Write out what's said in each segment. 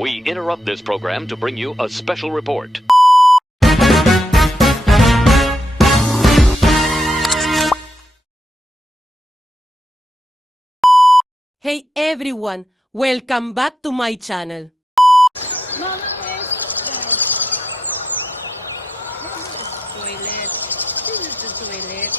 We interrupt this program to bring you a special report. Hey everyone, welcome back to my channel. Mama is toilet. This is the toilet.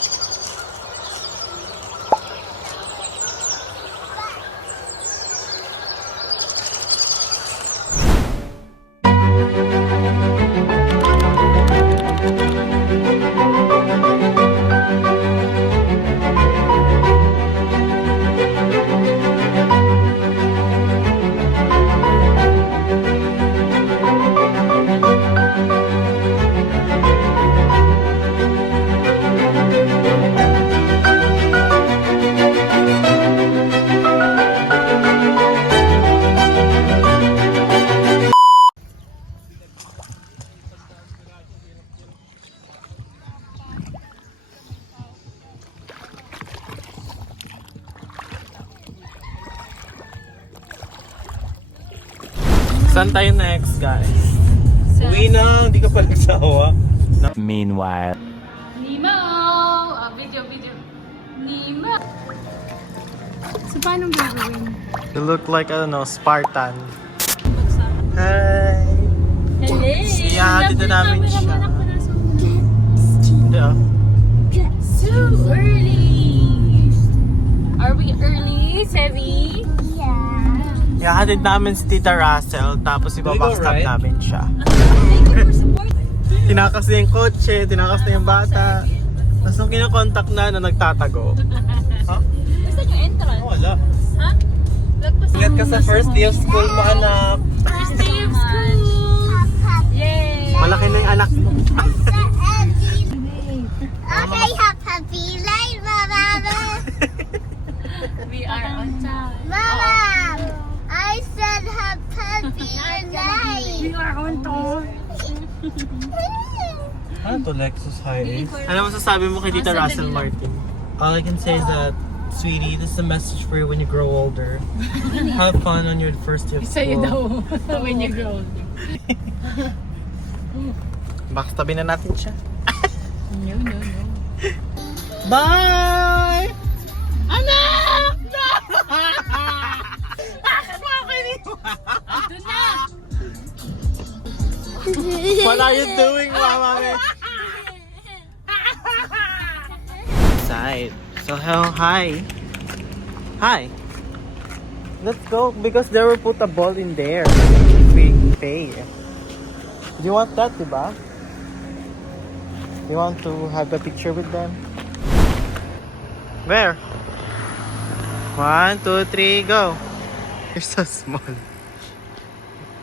Saan tayo next, guys? Uwi na, hindi ka pa nagsawa. Meanwhile, Nemo! Video. Nemo! So, paano gagawin? you look like, I don't know, Spartan. Hi! Hello! Yeah, dito namin siya. Yeah. So early! Are we early, Sevi? Yeah, hatid namin si Tita Russell, tapos ibabackstop namin siya. Thank you for supporting. Tinakas na yung kotse, tinakas na yung bata. Tapos nung kinakontak na nagtatago. Ha? Gusto nyo entrance? Wala. Ha? Lagpas Ingat ka sa first day of school mo, anak. First day of school! Yay! Malaki na yung anak mo. Okay, happy life, Mama. We are on time. Mama, I said happy life. We are on time. Ano to, Lexus High Ace? Ano masasabi mo kay Tita Russell Martin? All I can say is that, sweetie, this is a message for you when you grow older. Have fun on your first day of school. Sa'yo daw when you grow. Backstabbin na natin siya. No. Bye! Anak! No! Bakit mo ako iniwan? Ito na! What are you doing, Mama? Inside. So, hi. Hi. Let's go because they will put a ball in there if we pay. Do you want that, diba? You want to have a picture with them? Where? 1, 2, 3, go. You're so small.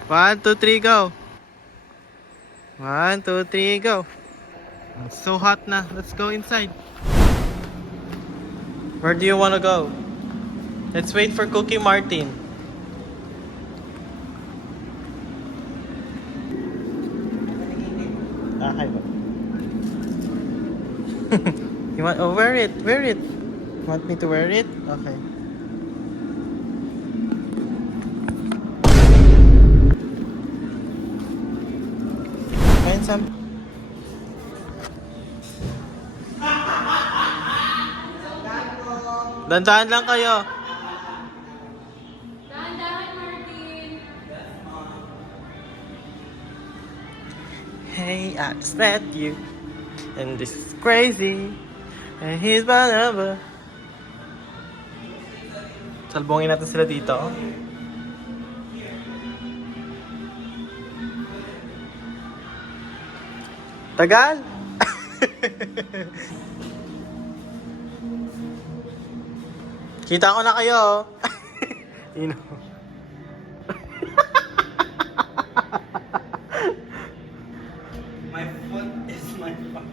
1, 2, 3, go. 1, 2, 3, go. It's so hot na. Let's go inside. Where do you want to go? Let's wait for Cookie Martin. Hi. You want? Oh, wear it. Wear it. Want me to wear it? Okay. Find some. Dandahan lang kayo. Dahan-dahan, Martin. Hey, I just met you, and this is crazy. And here's my number. Salbongin natin sila dito. Tagal! Kita ko na kayo. You know. My foot is my phone.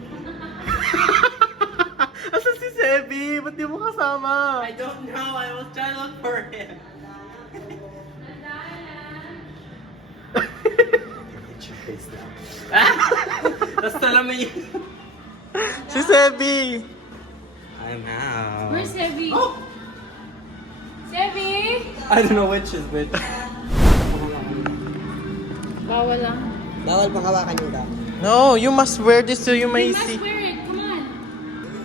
Asan si Sebi? Ba't di mo kasama? I don't know. I was trying to look for him. Get your face down. Tapos talaman yun. Si Sebi! I'm out. Where's Sevi? Sevi? I don't know which is which. Bawal lang. Bawal pang hawakan yung dam. No, you must wear this so you may You must see. wear it. Come on.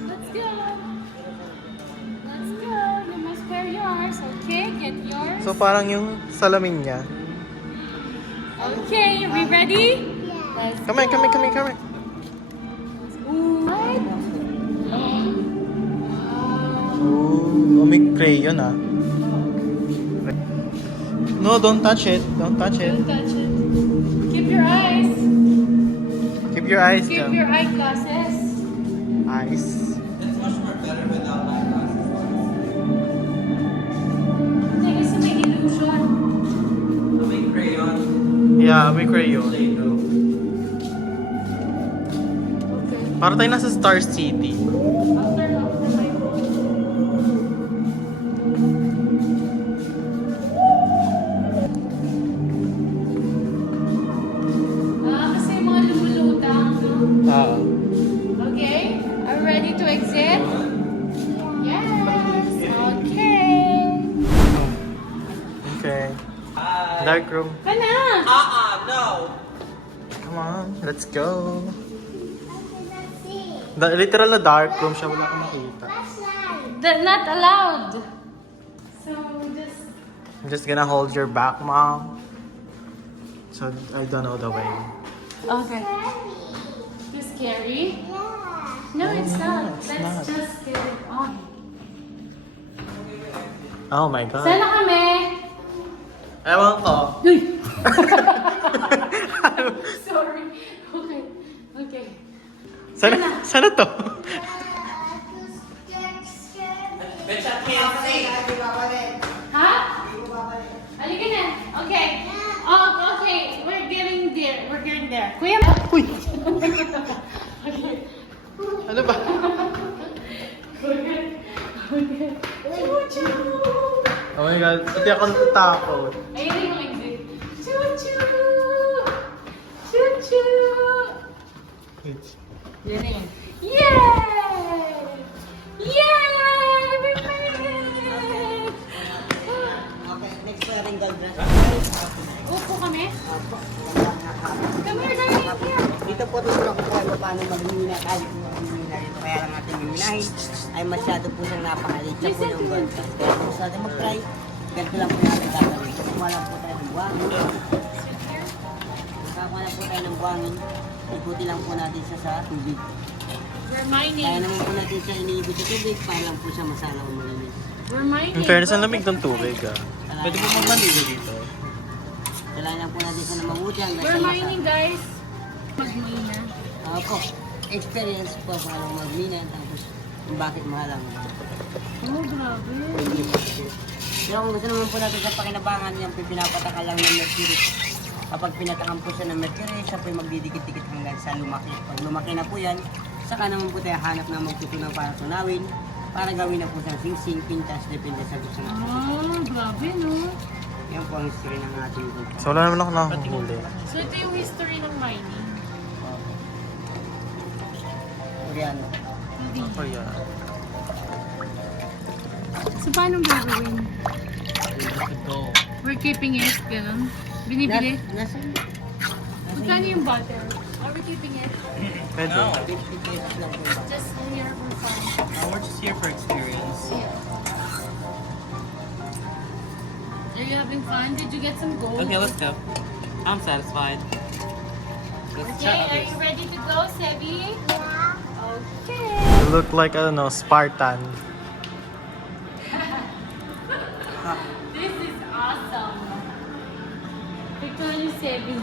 Let's go. Let's go. You must wear yours. Okay, get yours. So parang yung salamin niya. Okay, are we ready? Let's Come on, come on, come on, come on. Ooh. Right? Oh, may crayon ah. No, don't touch it. Don't touch it. Don't touch it. Keep your eyes. Keep your eyes Keep down. your eyeglasses. Eyes. It's much more better without eyeglasses. Kasi may illusion. May crayon. Yeah, may crayon. Play-Doh. Okay. Para tayo nasa Star City. I'll turn off the light. Kasi mga lumulutang, no? Ah. Okay, are we ready to exit? Yes. Okay. Okay. Dark room. Kana! No! Come on, let's go. Let's see. Literal na dark room siya. Wala akong makita. Flashlight. Not allowed. So just I'm just gonna hold your back, Mom. So I don't know the way. okay. Too scary? Yeah. No, it's not. it's Let's not. just get it on. Oh my God. Sana kami? Ewan ko. Sorry. Okay. Okay. Sana to? Betcha can't see! Ha? Halika na. Okay. Oh, okay. We're getting there. We're getting there. Kuya. Uy! Okay. Ano ba? Okay. Okay. Choo-choo. Oh my God. Pati ako natatakot. Ayun yung exit. Choo-choo. Choo-choo. Yan na yun. Yay! Yay! We made it! Okay, next pa rin gold brush. Upo kami? Come here, darling. Here. Dito po tutulong ko po kayo paano magmimina tayo. Magmimina rin. Kaya lang natin miminahin ay masyado po siyang napakalit sa po yung gold brush. Kaya kung gusto natin mag-try, ganito lang po natin gagawin. Kukuha lang po tayo ng buhangin. Kukuha lang po tayo ng buhangin. Ikuti lang po natin siya sa tubig. We're Kaya mining. naman po natin siya iniibig sa tubig para lang po siya masalaw o malinis. We're mining. In fairness, ang lamig ng tubig ah. Pwede po magmaligo dito. Kailangan lang po natin siya na mabuti hanggang We're sa mining, guys. Magmina. Opo, experience po paano magmina tapos kung bakit mahal ang Oh, grabe. Pero kung gusto naman po natin sa pakinabangan yan, pinapataka lang ng mercury. Kapag pinatakan po siya ng mercury, siya po magdidikit-dikit hanggang sa lumaki. Pag lumaki na po yan, saka naman po tayo hanap na magtutunaw para tunawin, para gawin na po siyang sing-sing, pintas, depende sa gusto natin. Oh, grabe, no? Yan po ang history ng ating group. So wala naman ako nakahuli. So, ito yung history ng mining. Koreano. Oh yeah. So, paano gagawin? Ito. We're keeping it, gano'n? Binibili? Nasa Magkano yung butter? Are we keeping it? Pwede. 50 pesos lang po. Just here for fun. We're just here for experience. Yeah. Are you having fun? Did you get some gold? Okay, let's go. I'm satisfied. Okay, are you ready to go, Sebi? Yeah. Okay. You look like, I don't know, Spartan. This is awesome. Picture ni Sebi.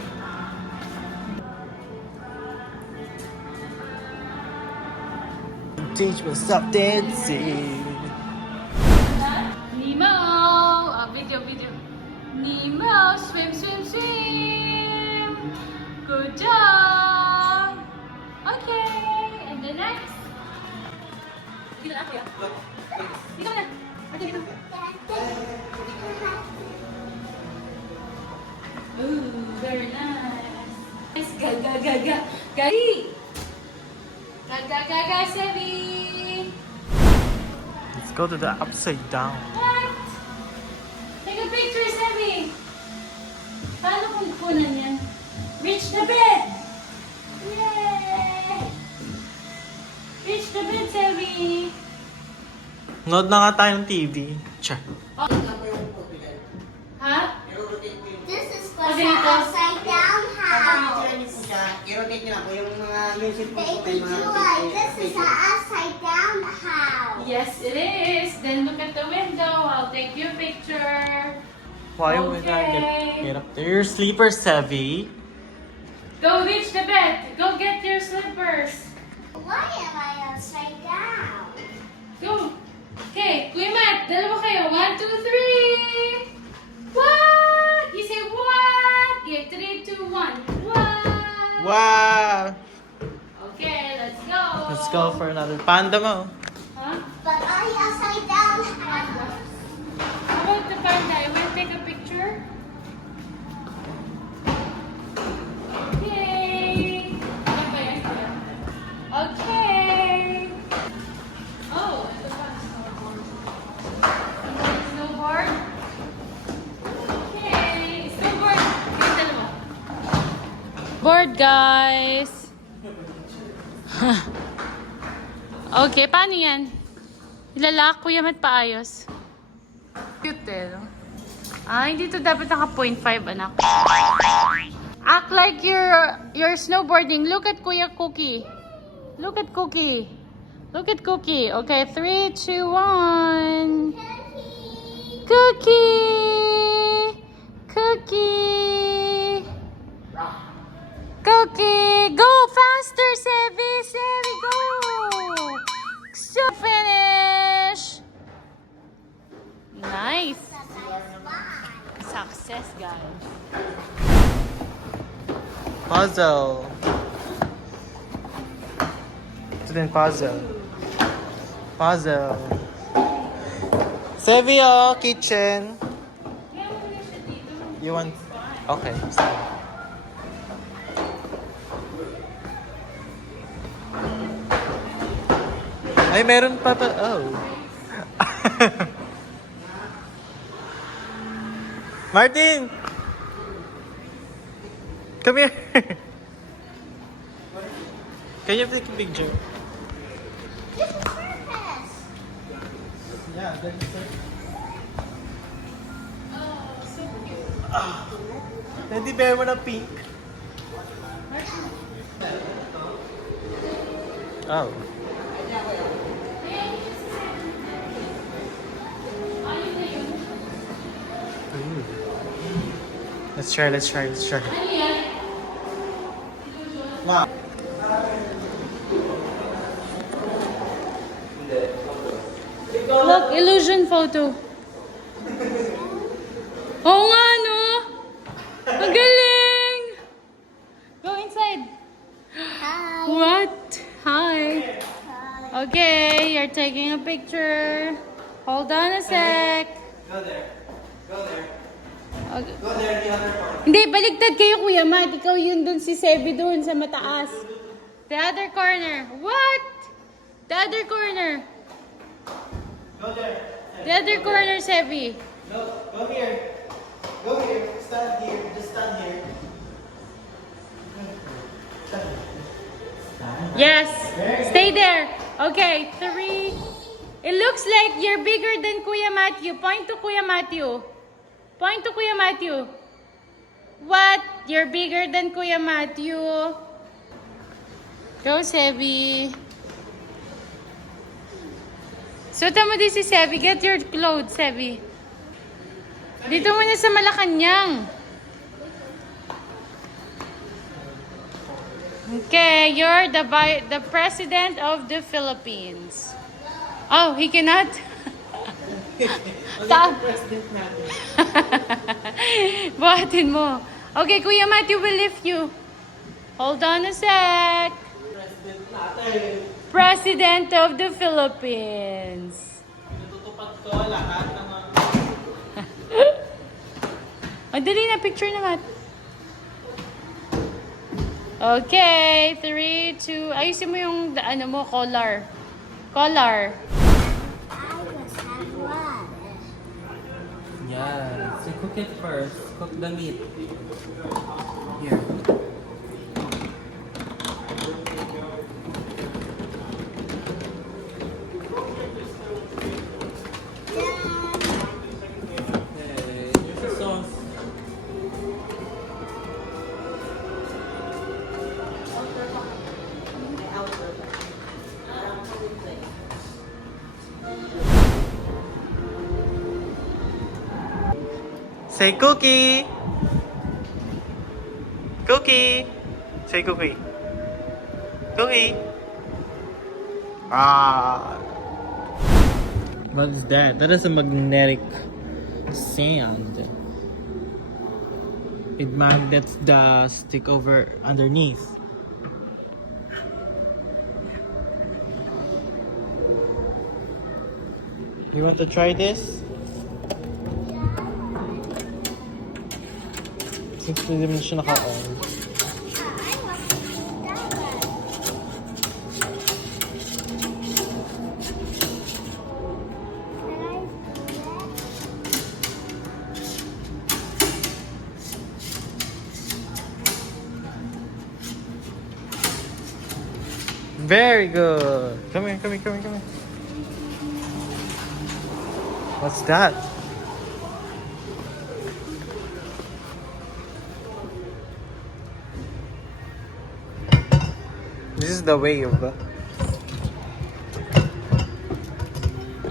Teach me something, see. Nemo! Video. Nemo, swim, swim, swim! Good job! Okay, and the next. Dito na, kuya. Dito na. Dito. Ooh, very nice. Nice, ga. Gari! Ga, Sebi! Let's go to the upside down. What? Take a picture, Sebi! Paano kung kunan yan? Reach the bed! Yay! Reach the bed, Sevi! Nood na nga tayong TV. Cha. Ha? This is for Okay, the ito. upside down house. I-rotate nyo lang po yung mga yung cellphone po Baby may mga Joy, this is the upside down house. Yes, it is. Then look at the window. I'll take your picture. Why would I get up there? Your sleeper, Sevi. Go reach the bed. Go get your slippers. Why am I upside down? Go. Okay, Kuya Matt, dalawa kayo. 1, 2, 3. What? You say what? Okay, 3, 2, 1. What? Wow! Okay, let's go. Let's go for another panda mo. Huh? But I upside down house. How about the panda? You want to take a picture? Okay. Ano ba yan, Kuya? Okay. Oh, ito pa. Snowboard. Okay. Snowboard. Yung dalawa. Board, guys. Okay, paano yan? Ilalak, Kuya Matt, paayos. Cute eh, no? Hindi to dapat naka 0.5, anak. Act like you're snowboarding. Look at Kuya Cookie. Look at Cookie. Look at Cookie. Okay, 3, 2, 1. Cookie! Cookie! Cookie! Go faster, Sevi! Sevi, go! So finish! Nice! Success, guys. Puzzle. Ito din puzzle. Puzzle. Sevi, oh, kitchen. You want... Okay. Ay, meron pa pa... Oh. Martin! Come here. Can you take a picture? This is purpose. Yeah, that's it. Teddy bear mo na pink. Oh. Ooh. Let's try. Wow. Look, illusion photo. Oo nga, no? Ang galing! Go inside. Hi. What? Hi. Okay, you're taking a picture. Hold on a sec. Go there. Okay. Go there, the other part. Hindi, baligtad kayo, Kuya Matt. Ikaw yun dun si Sevi dun sa mataas. The other corner. What? The other corner. Go there. The other corner, Sevi. No, go here. Go here. Stand here. Just stand here. Yes. Stay there. Okay, 3. It looks like you're bigger than Kuya Matthew. Point to Kuya Matthew. Point to Kuya Matthew. What? You're bigger than Kuya Matthew. Go, Sevi. Suta mo din si Sevi. Get your clothes, Sevi. Dito muna sa Malacanang. Okay, you're the president of the Philippines. Oh, he cannot? President natin. Buhatin mo. Okay, Kuya Matthew will lift you. Hold on a sec. President natin. President of the Philippines. Natutupad ko lahat ng mga... Ang dali na, picture na, Matt. Okay, 3, 2, ayusin mo yung, ano mo, collar. Collar. I just have one. Yeah, so cook it first. Cook the meat. Here. Say cookie. Cookie. Say cookie. Cookie. Ah. What is that? That is a magnetic sand. It magnets the stick over underneath. You want to try this? Since hindi naman siya naka-on. I want to do that one. Can I do that? Very good. Come here, come here, come here, come here. What's that? This is the wave.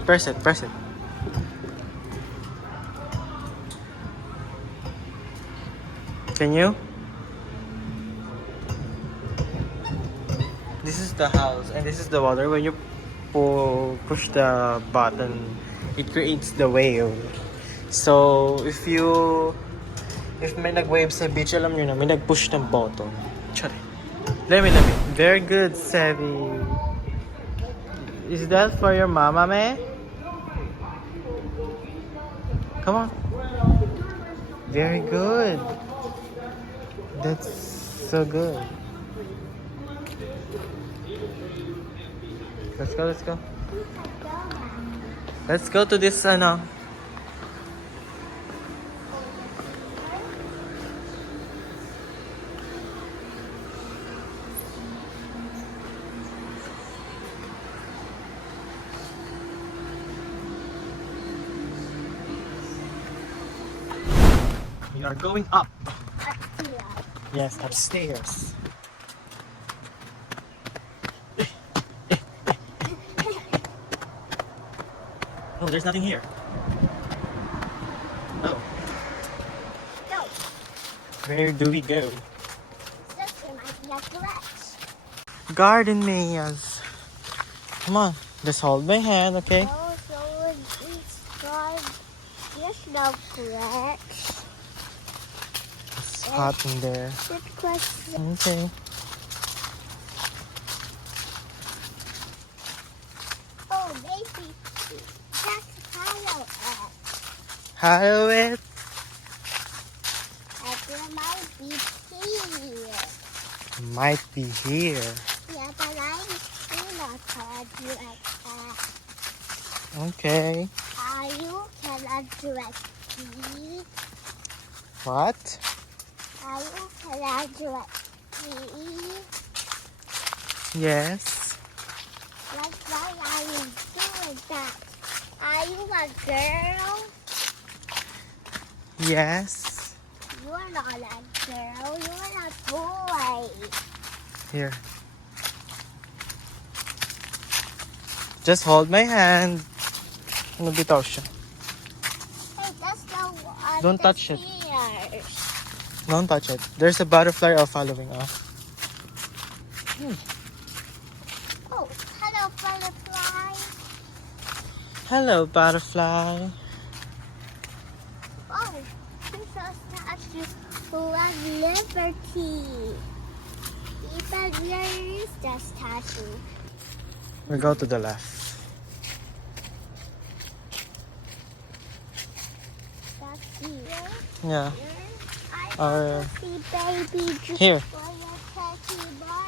Press it, press it. Can you? This is the house and this is the water. When you push the button, it creates the wave. So if may nag-wave sa beach, alam nyo na, may nag-push ng button. Chari. Let me. Very good, Sevi. Is that for your mama, me? Come on. Very good. That's so good. Let's go, let's go. Let's go to this, We are going up. Yes, upstairs. Oh, there's nothing here. Oh. Go. Where do we go? Just in my direction. Garden Mayas. Come on, just hold my hand, okay? Oh, so it's fun. There's no cracks. It's hot in there. Good question. Okay. Oh, maybe that's hollow egg. Hello, it. And there might be here. Might be here. Yeah, but I'm still not direct that. Okay. Are you cannot direct me? What? Are you cannot direct me? Yes. Like, why are you doing that? Are you a girl? Yes. You're not a girl. You're a boy. Here. Just hold my hand. Ano bitaw siya? Hey, that's the one. Don't touch it. Stairs. Don't touch it. There's a butterfly following us. Oh, hello, butterfly. Hello, butterfly. Oh, Princess statue full of liberty. Even there is the statue. We go to the left. That's here. Yeah. I Or want to see baby here. for your teddy bear.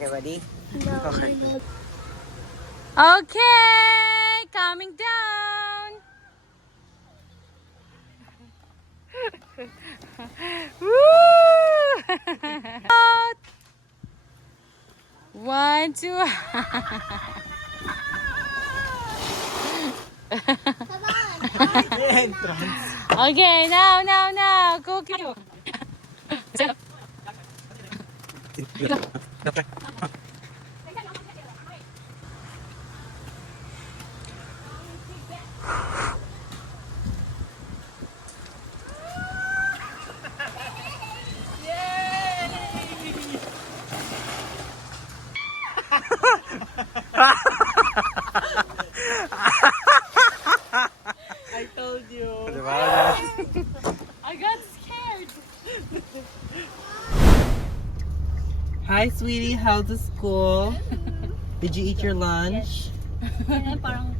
Okay, ready? No. Okay. Okay, coming down. Woo! Out. 1, 2. Come on. Entrance. Okay, now. Cookie. I told you. Diba? I got scared. Hi, sweetie. How's the school? Did you eat your lunch? Parang